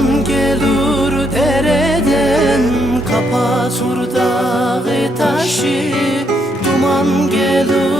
Aman gelir dereden kapatur dağı taşı. Duman gelir